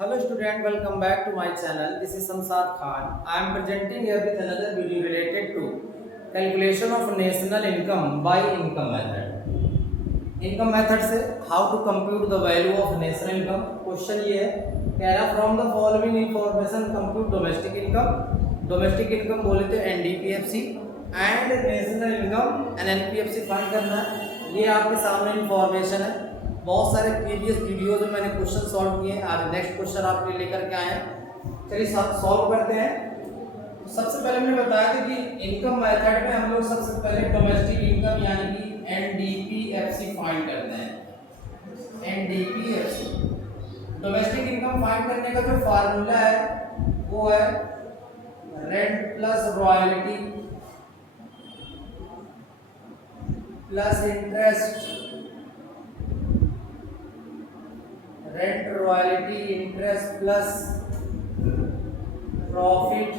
Hello student, welcome back to my channel. This is Samsad Khan. I am presenting here with another video related to calculation of national income by income method. Income method से how to compute the value of national income. Question ये है कह रहा from the following information compute domestic income. Domestic income बोले तो NDPFC and national income NNPFC find करना है. ये आपके सामने इंफॉर्मेशन है. बहुत सारे प्रीवियस वीडियोज में मैंने क्वेश्चन सॉल्व किए हैं. आज नेक्स्ट क्वेश्चन आपके लेकर के आए हैं. चलिए सॉल्व करते हैं. सबसे पहले मैंने बताया था कि इनकम मेथड में हम लोग सबसे पहले डोमेस्टिक इनकम यानी कि एनडीपीएफसी फाइंड करते हैं. एनडीपीएफसी डोमेस्टिक इनकम फाइंड करने का जो फार्मूला है वो है rent plus royalty plus interest. Rent royalty interest plus profit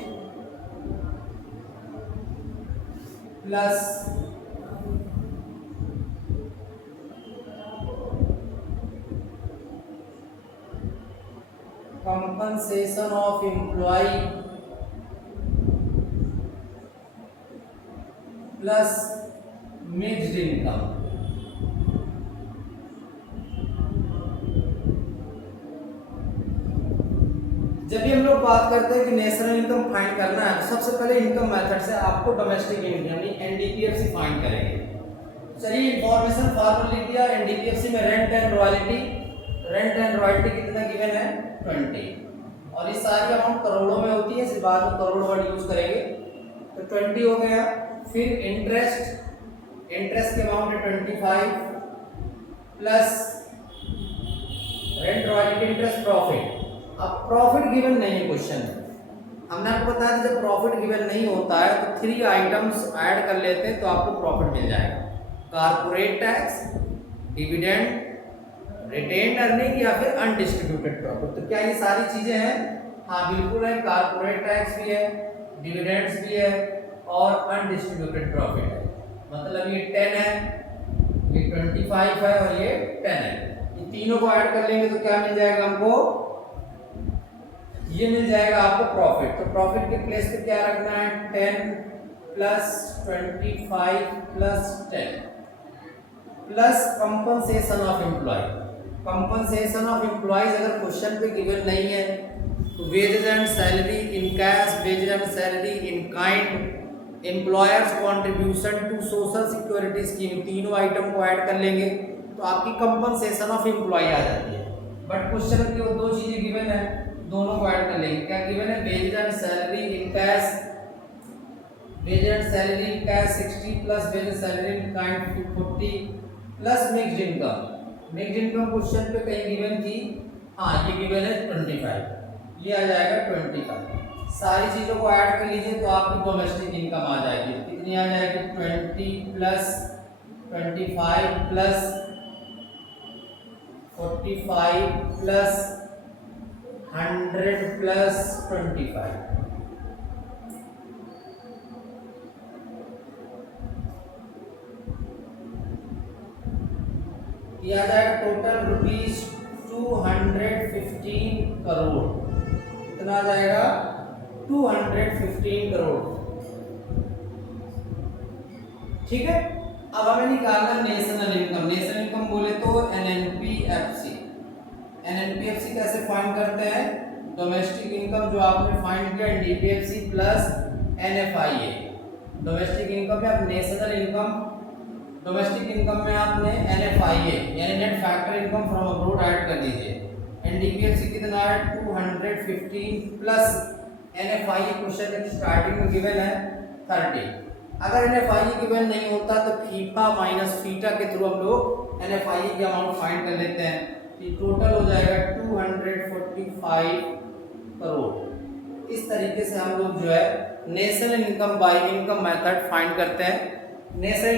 plus compensation of employ plus mixed income. जब भी हम लोग बात करते हैं कि नेशनल इनकम फाइंड करना है तो सबसे पहले इनकम मेथड से आपको डोमेस्टिक इनकम यानी एनडीपीएफसी फाइंड करेंगे. चलिए इंफॉर्मेशन फार्मूला लिख दिया. एनडीपीएफसी में रेंट एंड रॉयल्टी कितना गिवन है 20 और ये सारी अमाउंट करोड़ों में होती है. इस बार में करोड़ वर्ड यूज करेंगे तो 20 हो गया. फिर इंटरेस्ट के अमाउंट है 25 plus rent royalty interest profit. अब प्रॉफिट गिवन नहीं है क्वेश्चन में. हमने आपको बताया था जब प्रॉफिट गिवन नहीं होता है तो 3 आइटम्स ऐड कर लेते हैं तो आपको प्रॉफिट मिल जाएगा. Corporate tax, dividend, retained earning या फिर अनडिस्ट्रीब्यूटेड प्रॉफिट. तो क्या ये सारी चीजें हैं? हाँ बिल्कुल है. कारपोरेट टैक्स भी है, डिविडेंड्स भी है और अनडिस्ट्रीब्यूटेड प्रॉफिट है. मतलब ये 10 है, ये 25 है और ये 10 है. ये तीनों को ऐड कर लेंगे तो क्या मिल जाएगा हमको? ये मिल जाएगा आपको प्रॉफिट. तो प्रॉफिट के प्लेस पे क्या रखना है? 10 plus 25 plus 10 plus compensation of employ. Compensation of employees अगर क्वेश्चन पे गिवन नहीं है तो wages and salary in cash, wages and salary in kind, employers contribution to social security scheme, तीनों आइटम को ऐड कर लेंगे तो आपकी कंपनसेशन ऑफ एम्प्लॉय आ जाती है. बट क्वेश्चन में केवल 2 चीजें गिवन है, दोनों को ऐड कर लेंगे. क्या गिवन है? Wages and salary in cash, wages and salary in cash 60 plus wages salary in kind 40 plus mixed income. Mixed income question पे कहीं गिवन थी. हाँ ये गिवन है 25, ये आ जाएगा 25. सारी चीजों को ऐड कर लीजिए तो आपकी डोमेस्टिक इनकम आ जाएगी. कितनी आ जाएगी? 20 प्लस 25 प्लस 45 प्लस 100 प्लस 25. ये आ जाएगा टोटल रुपीज 215 करोड़. कितना आ जाएगा? 215 करोड़. ठीक है. अब हमें निकालना नेशनल इनकम. नेशनल इनकम बोले तो एनएनपीएफसी. एनएनपीएफसी कैसे फाइंड करते हैं? डोमेस्टिक इनकम जो आपने फाइंड किया NDPFC plus NFIA. Domestic income में आप नेशनल इनकम, डोमेस्टिक इनकम में आपने एनएफआईए यानी net factor income from abroad add कर दीजिए. एनडीपीएफसी कितना है? 215 प्लस एनएफआईए क्वेश्चन स्टार्टिंग में गिवन है 30. अगर एनएफआईए गिवन नहीं होता तो फीफा माइनस फीटा के थ्रू हम लोग एनएफआईए की अमाउंट फाइंड कर लेते हैं. टोटल हो जाएगा 245 करोड़. इस तरीके से हम लोग जो है national income by income method find करते हैं. नेशनल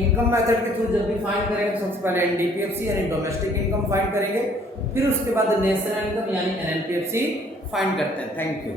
इनकम मेथड के थ्रू जब भी फाइंड करेंगे तो सबसे पहले एनडीपीएफसी यानी डोमेस्टिक इनकम फाइंड करेंगे, फिर उसके बाद नेशनल इनकम यानी एनएनपीएफसी फाइंड करते हैं. Thank you.